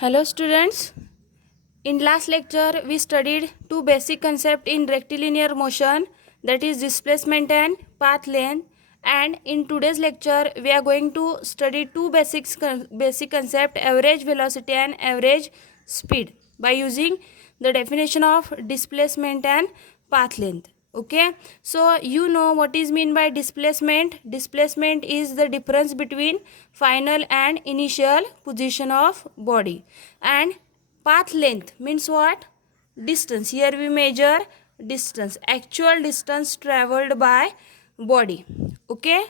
Hello students. In last lecture we studied two basic concepts in rectilinear motion, that is displacement and path length, and in today's lecture we are going to study two basic concept, average velocity and average speed, by using the definition of displacement and path length. Okay, so you know what is mean by displacement is the difference between final and initial position of body, and path length means what? Distance. Here we measure distance, actual distance traveled by body. Okay.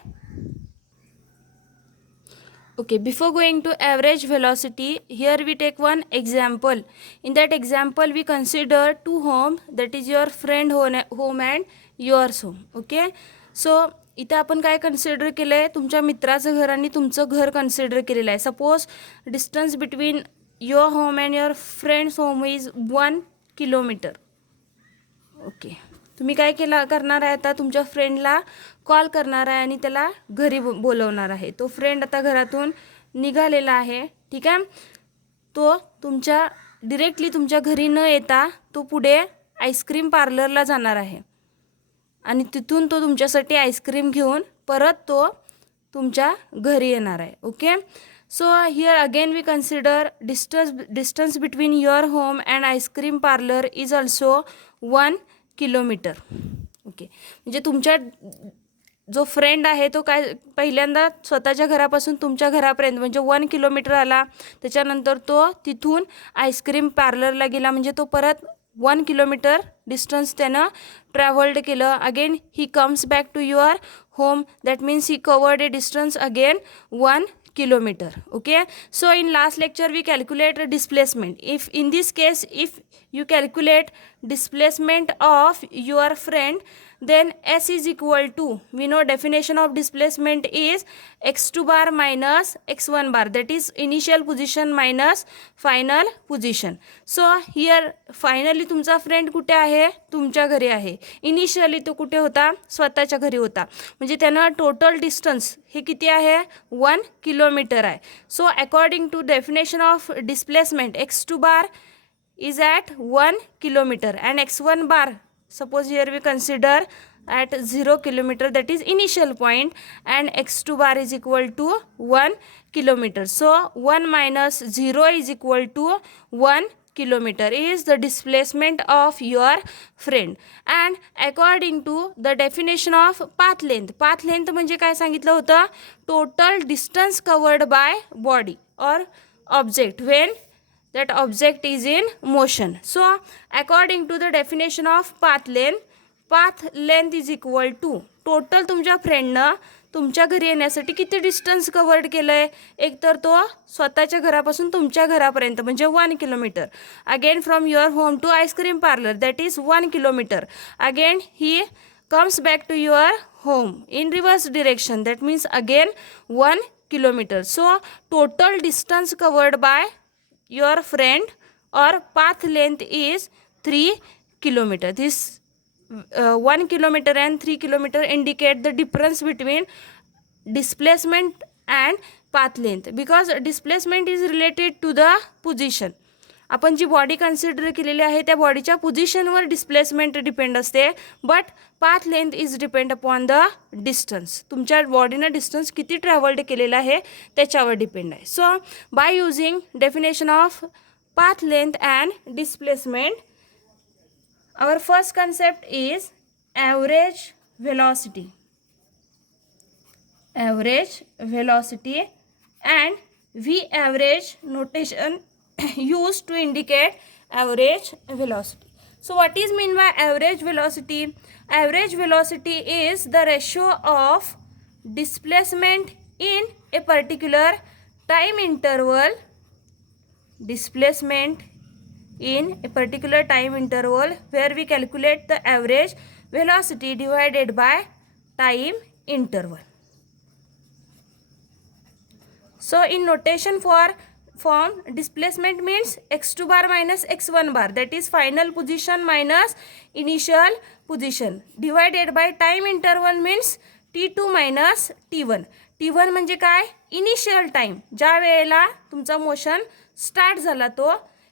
Okay, before going to average velocity, here we take one example. In that example, we consider two homes, that is your friend home and yours home. Okay, so इथं आपण काय consider केलं आहे, तुमच्या मित्राचं घर आणि तुमचं घर कन्सिडर केलेलं आहे. Suppose distance between your home and your friends home is 1 kilometre. Okay, तुम्ही काय करणार आहे, आता तुमच्या फ्रेंडला कॉल करणार आहे आणि त्याला घरी बोलवणार आहे. तो फ्रेंड आता घरातून निघालेला आहे. ठीक आहे, तो डिरेक्टली तुमच्या घरी न येता तो पुढे आईस्क्रीम पार्लरला जाणार आहे आणि तिथून तो तुमच्यासाठी आईस्क्रीम घेऊन परत तो तुमच्या घरी येणार आहे. Okay, so here again we consider distance between your home and ice cream parlour is also 1 kilometre. Okay, म्हणजे तुमच्या जो फ्रेंड आहे तो काय पहिल्यांदा स्वतःच्या घरापासून तुमच्या घरापर्यंत म्हणजे 1 किलोमीटर आला. त्याच्यानंतर तो तिथून आईस्क्रीम पार्लरला गेला, म्हणजे तो परत 1 किलोमीटर डिस्टन्स त्यानं ट्रॅव्हल्ड केलं. Again he comes back to your home, that means he covered a distance again 1 kilometer. Okay, so in last lecture we calculate displacement. If in this case, if you calculate displacement of your friend, then S is equal to, we know definition of displacement is x2 bar minus x1 bar, that is initial position minus final position. So here finally तुमचा friend कुठे आहे, तुमच्या घरी आहे. Initially तो कुठे होता, स्वतःच्या घरी होता. म्हणजे त्यानं टोटल डिस्टन्स हे किती आहे, 1 किलोमीटर आहे. So according to definition of displacement x2 bar is at 1 kilometer and x1 bar, suppose here we consider at 0 kilometer, that is initial point, and x2 bar is equal to 1 kilometer. So 1 minus 0 is equal to 1 kilometer is the displacement of your friend. And according to the definition of path length म्हणजे काय सांगितलं होतं, total distance covered by body or object when that object is in motion. So according to the definition of path length is equal to total तुमच्या फ्रेंडनं तुमच्या घरी येण्यासाठी किती distance covered केलं आहे. एक तर तो स्वतःच्या घरापासून तुमच्या घरापर्यंत म्हणजे 1 kilometre. Again from your home to ice cream parlour, that is 1 kilometre. Again he comes back to your home in reverse direction, that means again 1 kilometre. So total distance covered by your friend or path length is 3 kilometer. This 1 kilometer and 3 kilometer indicate the difference between displacement and path length, because displacement is related to the position. आपण जी body consider केलेली आहे त्या बॉडीच्या पोझिशनवर displacement depend असते, but path length is depend upon the distance. तुमच्या बॉडीनं distance किती travelled केलेलं आहे त्याच्यावर डिपेंड आहे. So by using definition of path length and displacement, our first concept is average velocity. Average velocity and v average notation used to indicate average velocity. So what is mean by average velocity? Average velocity is the ratio of displacement in a particular time interval. Displacement in a particular time interval where we calculate the average velocity divided by time interval. So in notation form, displacement means x2 bar minus x1 bar, that is final position minus initial position, divided by time interval means t2 minus t1. T1 म्हणजे काय, initial time, ज्या वेळेला तुमचा motion start झाला तो.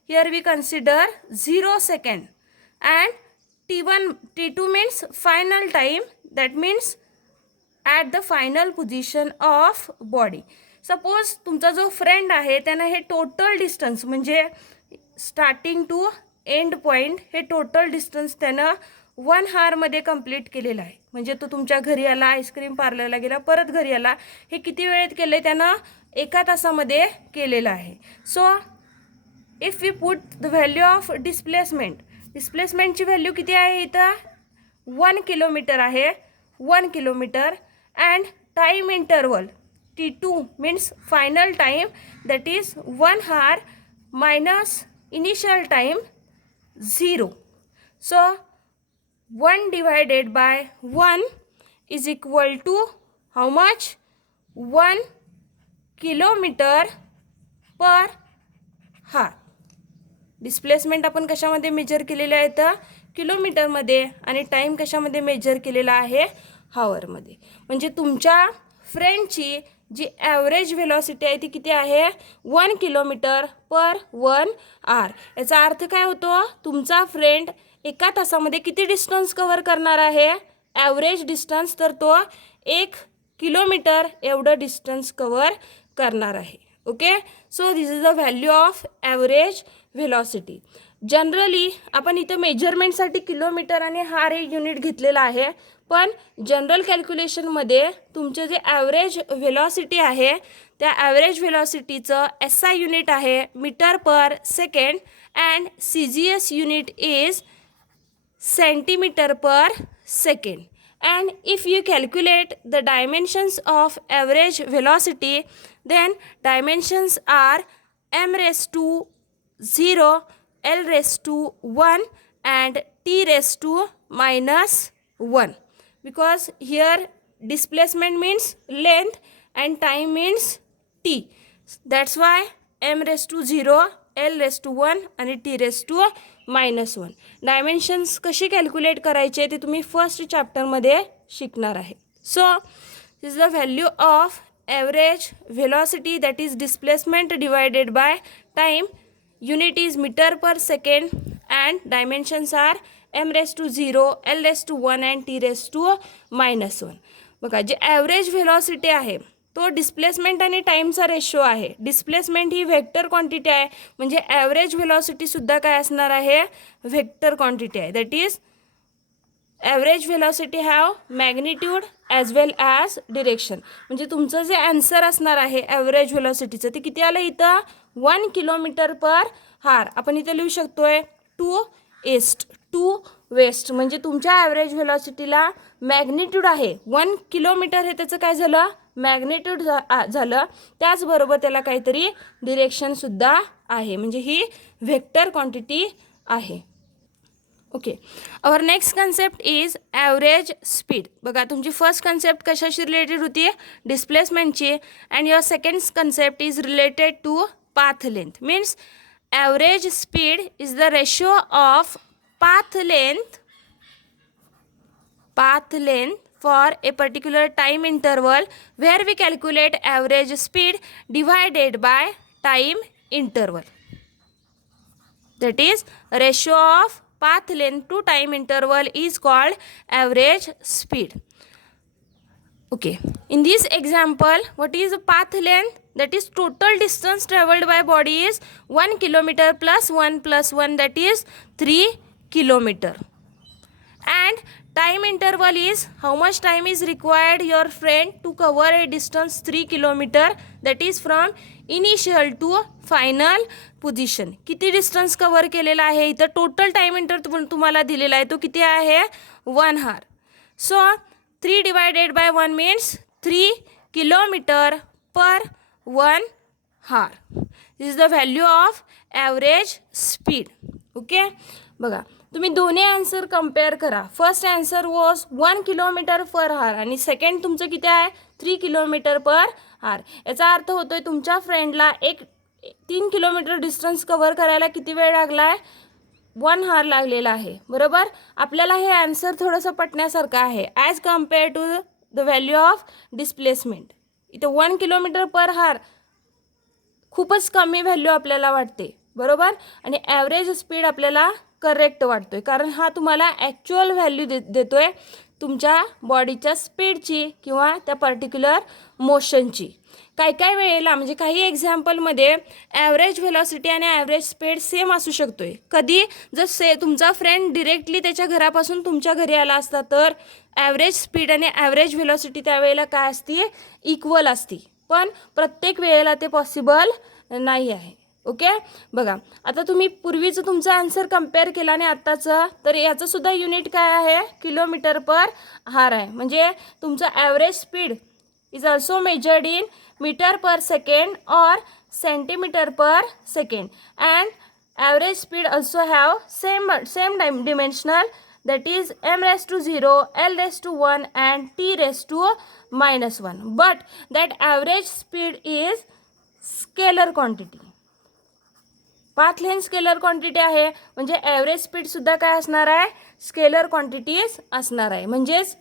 Here we consider 0 second. And T2 means final time, that means at the final position of body. Suppose तुमचा जो friend आहे त्यानं हे टोटल डिस्टन्स म्हणजे स्टार्टिंग टू एंड पॉईंट हे टोटल डिस्टन्स त्यानं 1 हारमध्ये कंप्लीट केलेलं आहे. म्हणजे तो तुमच्या घरी आला, आईस्क्रीम पार्लरला गेला, परत घरी आला, हे किती वेळेत केलं आहे त्यानं, 1 तासामध्ये केलेलं आहे. So if we put the value of डिस्प्लेसमेंटची व्हॅल्यू किती आहे इथं, 1 किलोमीटर आहे, 1 kilometre. And time interval T2 means final time, that is 1 hour minus initial time 0. So 1 divided by 1 is equal to how much, 1 kilometer per hour. Displacement आपण कशामध्ये major केलेलं आहे तर किलोमीटरमध्ये, आणि टाईम कशामध्ये मेजर केलेला आहे, हावरमध्ये. म्हणजे तुमच्या फ्रेंडची जी ॲव्हरेज व्हेलॉसिटी आहे ती किती आहे, 1 किलोमीटर पर 1 आवर. याचा अर्थ काय होतो, तुमचा फ्रेंड 1 तासामध्ये किती डिस्टन्स कवर करणार आहे, ॲव्हरेज डिस्टन्स, तर तो 1 किलोमीटर एवढं डिस्टन्स कवर करणार आहे. Okay, so this is the value of average velocity. Generally आपण इथं मेजरमेंटसाठी किलोमीटर आणि हार हे युनिट घेतलेलं आहे, पण जनरल कॅल्क्युलेशनमध्ये तुमचे जे ॲव्हरेज व्हेलॉसिटी आहे त्या ॲव्हरेज व्हेलॉसिटीचं SI युनिट आहे metre per second, and CGS unit is centimetre per second. And if you calculate the dimensions of average velocity, then dimensions are m raised to 0, l raised to 1 and t raised to minus 1. Because here displacement means length and time means t. That's why m raised to 0, l raised to 1 आणि t raised to -1. Dimensions कशी calculate करायचे ते तुम्ही first चॅप्टरमध्ये शिकणार आहे. So this is the value of average velocity, that is displacement divided by time. Unit is metre per second and dimensions are m raised to 0, l raised to 1 and t raised to -1. बघा, जे average velocity आहे तो displacement आणि टाईमचा ratio आहे. Displacement ही vector quantity आहे, म्हणजे average व्हेलॉसिटीसुद्धा काय असणार आहे, व्हेक्टर क्वांटिटी आहे. That is average velocity have magnitude as well as direction. म्हणजे तुमचं जे आन्सर असणार आहे ॲव्हरेज व्हेलॉसिटीचं ते किती आलं इथं, 1 किलोमीटर पर हार. आपण इथं लिहू शकतोय 2 ईस्ट 2 वेस्ट. म्हणजे तुमच्या ॲव्हरेज व्हेलॉसिटीला मॅग्निट्यूड आहे 1 किलोमीटर, हे त्याचं काय झालं, मॅग्निट्यूड झालं. त्याचबरोबर त्याला काहीतरी डिरेक्शनसुद्धा आहे, म्हणजे ही व्हेक्टर क्वांटिटी आहे. Okay, our next concept is average speed. बघा, तुमची फर्स्ट कन्सेप्ट कशाशी रिलेटेड होती, डिस्प्लेसमेंटची, and your second concept is related to path length. Means average speed is the ratio of path length for a particular time interval where we calculate average speed divided by time interval. That is, ratio of path length to time interval is called average speed. Okay, in this example, what is the path length? That is total distance traveled by body is 1 kilometer plus 1 plus 1, that is 3 kilometer. And time interval is how much time is required your friend to cover a distance 3 kilometer, that is from initial to final position. किती distance cover केलेला आहे इथं, total time interval तुम्हाला दिलेला आहे तो किती आहे, 1 हार. So 3 divided by 1 means 3 kilometer per 1 hour. This is the value of average speed. Okay, बघा, तुम्ही दोन्ही आन्सर कम्पेअर करा. First answer was 1 kilometer per hour आणि सेकंड तुमचं किती आहे, 3 किलोमीटर पर हार. याचा अर्थ होतोय तुमच्या फ्रेंडला 3 किलोमीटर डिस्टन्स कव्हर करायला किती वेळ लागला आहे, 1 हार लागलेला आहे. बरोबर, आपल्याला हे आन्सर थोडंसं पटण्यासारखं आहे as compare to the value of displacement. इथे 1 किलोमीटर पर हार खूपच कमी व्हॅल्यू आपल्याला वाटते, बरोबर. आणि ॲव्हरेज स्पीड आपल्याला करेक्ट वाटतोय, कारण हा तुम्हाला ॲक्च्युअल व्हॅल्यू देतोय तुमच्या बॉडीच्या स्पीडची किंवा त्या पर्टिक्युलर मोशनची. काही वेळेला म्हणजे काही एक्झाम्पलमध्ये ॲव्हरेज व्हेलॉसिटी आणि ॲव्हरेज स्पीड सेम असू शकतोय. कधी जर तुमचा फ्रेंड डिरेक्टली त्याच्या घरापासून तुमच्या घरी आला असता तर ॲव्हरेज स्पीड आणि ॲव्हरेज व्हेलॉसिटी त्यावेळेला काय असते, इक्वल असते. पण प्रत्येक वेळेला ते पॉसिबल नाही आहे. ओके, बघा आता तुम्ही पूर्वीचं तुमचा आन्सर कम्पेअर केला आणि आत्ताचं, तर याचंसुद्धा युनिट काय आहे, किलोमीटर पर हार आहे. म्हणजे तुमचं average speed is also measured in meter per second और centimeter per second, and average speed also have same dimensional, that is m⁻0, l⁻1 and t⁻−1, but that average speed is scalar quantity. Path length scalar quantity आहे, म्हणजे average स्पीडसुद्धा काय असणार आहे, scalar quantities असणार आहे. म्हणजेच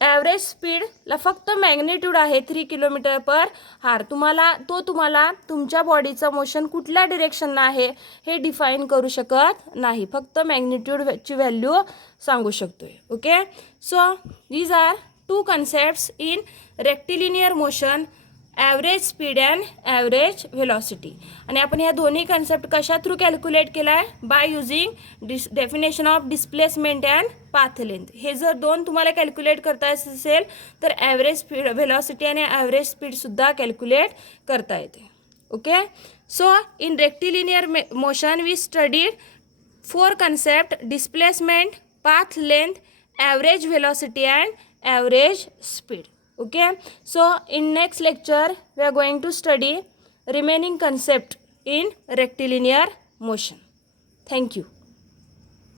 average स्पीडला फक्त magnitude आहे 3 किलोमीटर पर हार. तुम्हाला तुमच्या बॉडीचं मोशन कुठल्या डिरेक्शननं आहे हे डिफाईन करू शकत नाही, फक्त मॅग्निट्यूडची व्हॅल्यू सांगू शकतोय. Okay, so these are 2 concepts in rectilinear motion, average speed and average velocity. आणि आपण ह्या दोन्ही कन्सेप्ट कशा थ्रू कॅल्क्युलेट केला आहे, by using definition of displacement and path length. हे जर दोन तुम्हाला कॅल्क्युलेट करता असेल तर ॲव्हरेज स्पीड व्हेलॉसिटी आणि ॲव्हरेज स्पीडसुद्धा कॅल्क्युलेट करता येते. Okay, so in rectilinear motion we studied 4 concept: displacement, path length, average velocity and average speed. Okay, so in next lecture we are going to study remaining concept in rectilinear motion. Thank you.